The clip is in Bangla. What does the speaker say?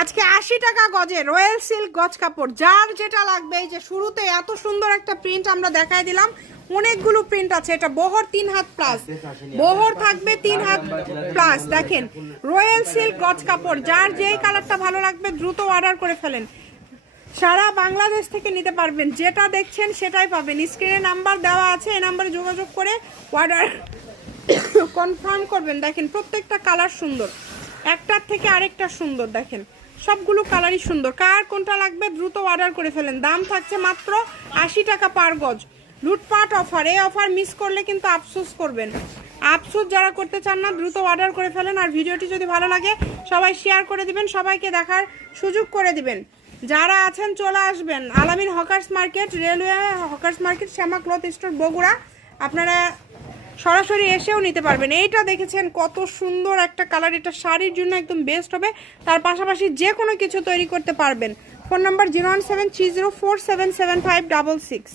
আজকে 80 টাকা গজে রয়্যাল সিল্ক গজ কাপড়, যার যেটা লাগবে। এই যে শুরুতে এত সুন্দর একটা প্রিন্ট আমরা দেখায় দিলাম, অনেকগুলো প্রিন্ট আছে। এটা বহর 3 হাত প্লাস, বহর থাকবে 3 হাত প্লাস। দেখেন রয়্যাল সিল্ক গজ কাপড়, যার যেই কালারটা ভালো লাগবে দ্রুত অর্ডার করে ফেলেন। সারা বাংলাদেশ থেকে নিতে পারবেন, যেটা দেখছেন সেটাই পাবেন। স্ক্রিনে নাম্বার দেওয়া আছে, এই নাম্বারে যোগাযোগ করে অর্ডার কনফার্ম করবেন। দেখেন প্রত্যেকটা কালার সুন্দর, একটার থেকে আরেকটা সুন্দর। দেখেন সবগুলো কালারই সুন্দর। কার কোনটা লাগবে দ্রুত অর্ডার করে ফেলেন। দাম থাকছে মাত্র 80 টাকা পার গজ। লুটপাট অফার, এই অফার মিস করলে কিন্তু আফসোস করবেন। আফসোস যারা করতে চান না দ্রুত অর্ডার করে ফেলেন। আর ভিডিওটি যদি ভালো লাগে সবাই শেয়ার করে দিবেন, সবাইকে দেখার সুযোগ করে দিবেন। যারা আছেন চলে আসবেন Alamin hawkers market, railway hawkers market, Shyama cloth store, Bogura. আপনারা সরাসরি এসেও নিতে পারবেন। এইটা দেখেছেন কত সুন্দর একটা কালার, এটা শাড়ির জন্য একদম বেস্ট হবে। তার পাশাপাশি যে কোনো কিছু তৈরি করতে পারবেন। Phone number 01730477566।